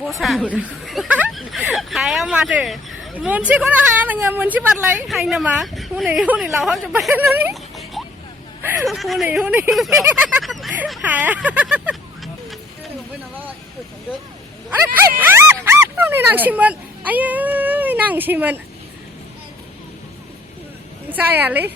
बसा हाया माथो मोनसेखौनो हाया नोङो मोनसे बारलाय हायो नामा हनै हनै लावहाबजोब्बाय नोंनि हनै हनै हाया हनै नांसैमोन आयै नांसैमोन जायालै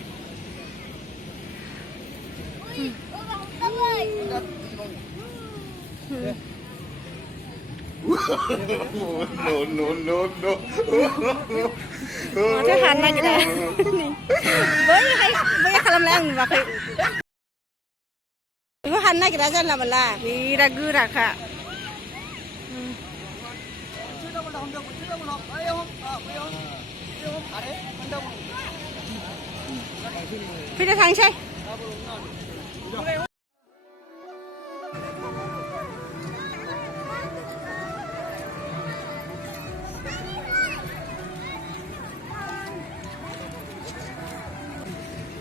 माथो हानो नागिरा बै खालामलाय आं नुवाखै बेखौ हानो नागिरा जानला मोनला बिराद गोराखा फैदो थांसै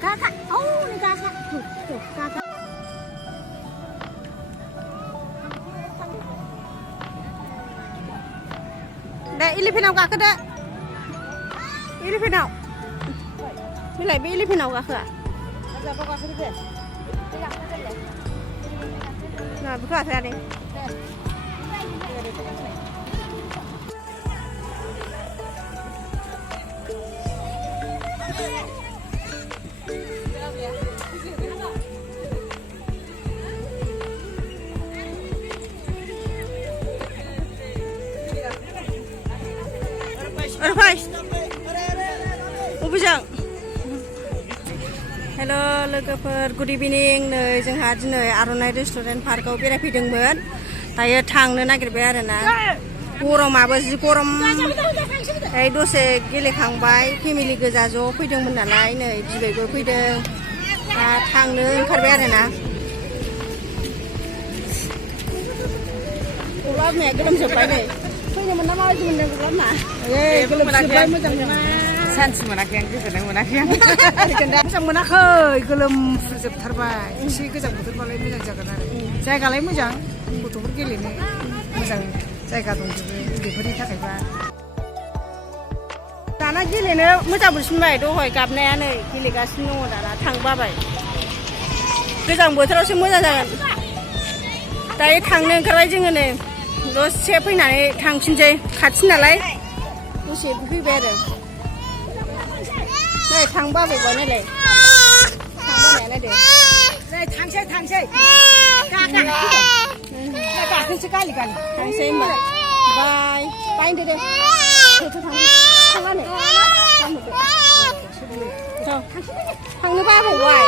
kakak, oh ini kakak, tuh kakak. Dah elephant kakak dah. Elephant nào? Bila elephant kakak? Apa kakak tu? Nah, buka saya ni. Arfais, ubujang. Hello, लोगोफोर गुड इभिनिं नै जोंहा दिनै आर'नाइ रेस्टुरेन्ट पार्कआव बेरायफैदोंमोन दायो थांनो नागिरबाय आरोना गरमाबो जि गरम दसे गेलेखांबाय फेमिलि गोजा ज' फैदोंमोन नालाय नै बिबैबो फैदों दा थांनो ओंखारबाय आरोना गलाब बिमाया गोलोमजोब्बाय नै फैनो मोना माबायदि मोनदों गलाब बिमा गोलोमजोब्बाय मोजां मोना सानसे मोनाखै आं गोजोननाय मोनाखै आं मोजां मोनाखै गोलोमफ्रुजोबथारबाय एसे गोजां बोथोरबालाय मोजां जागोन आरो जायगालाय मोजां गथ'फोर गेलेनो मोजां जायगा दंजोबो उन्दैफोरनि थाखायबा दाना गेलेनो मोजां मोनसिनबाय दहाय गाबनाया नै गेलेगासिनो दङ दाना थांबाबाय गोजां बोथोरावसो मोजां जागोन दायो थांनो ओंखारबाय जोङो नै दसे फैनानै थांफिनसै खाथि नालाय दसे फैबाय आरो नै थांबाबाय नालाय थांबानायालाय दे नै थांसै गाखोनोसै गालि थांसै होनबा बाय बाय होनदो दे थांनानै थांनो बाबावबाय